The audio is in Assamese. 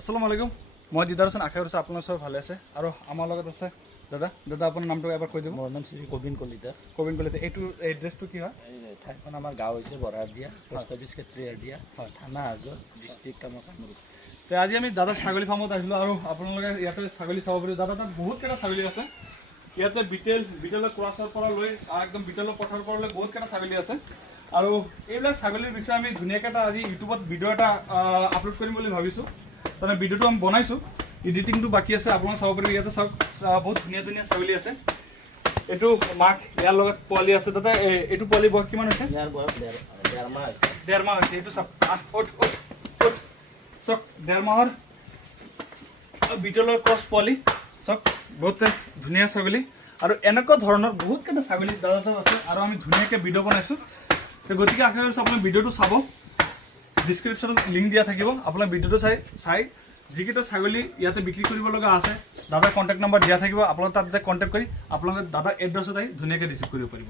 আসসালামু আলাইকুম মই দিদাৰ হোসেন আশা কৰিছোঁ আপোনাৰ সব ভালে আছে আৰু আমাৰ লগত আছে দাদা আপোনাৰ নামটো এবাৰ কৈ দিব। মোৰ নাম শ্ৰী কবিন কলিতা। এইটো এড্ৰেছটো কি হয়? ঠাইখন আমাৰ গাঁও হৈছে বৰাৰদিয়া, পোষ্ট অফিচ কেত্ৰিয়াৰদিয়া, থানা হাজো, ডিষ্ট্ৰিক্ট আমাৰ কামৰূপ। তো আজি আমি দাদাৰ ছাগলী ফাৰ্মত আহিলোঁ আৰু আপোনালোকে ইয়াতে ছাগলী চাব পাৰিব। দাদা তাত বহুতকেইটা ছাগলী আছে। ইয়াতে বিটেলৰ ক্ৰছৰ পৰা লৈ একদম বিটেলৰ পথাৰৰ পৰা লৈ বহুতকেইটা ছাগলী আছে আৰু এইবিলাক ছাগলীৰ বিষয়ে আমি ধুনীয়াকৈ এটা আজি ইউটিউবত ভিডিঅ' এটা আপলোড কৰিম বুলি ভাবিছোঁ। তাৰমানে ভিডিঅ'টো আমি বনাইছোঁ, এডিটিংটো বাকী আছে, আপোনালোকে চাব পাৰিব। ইয়াতে চাওক বহুত ধুনীয়া ধুনীয়া ছাগলী আছে। এইটো মাক, ইয়াৰ লগত পোৱালি আছে। দাদা এইটো পোৱালি বয়স কিমান হৈছে? ইয়াৰ বয়স ডেৰ মাহ হৈছে। এইটো চাওক চাওক 1.5 মাহৰ বিটেলৰ ক্ৰছ পোৱালি। চাওক বহুত ধুনীয়া ছাগলী আৰু এনেকুৱা ধৰণৰ বহুতকেইটা ছাগলী দাদা তাত আছে আৰু আমি ধুনীয়াকৈ ভিডিঅ' বনাইছোঁ। তো গতিকে আশা কৰিছোঁ আপোনাৰ ভিডিঅ'টো চাব। ডিছক্ৰিপশ্যনত লিংক দিয়া থাকিব। আপোনাৰ ভিডিঅ'টো চাই যিকেইটা ছাগলী ইয়াতে বিক্ৰী কৰিব লগা আছে দাদাৰ কণ্টেক্ট নম্বৰ দিয়া থাকিব। আপোনালোকে তাত কণ্টেক্ট কৰি আপোনালোকে দাদাৰ এড্ৰেছত আহি ধুনীয়াকৈ ৰিচিভ কৰিব পাৰিব।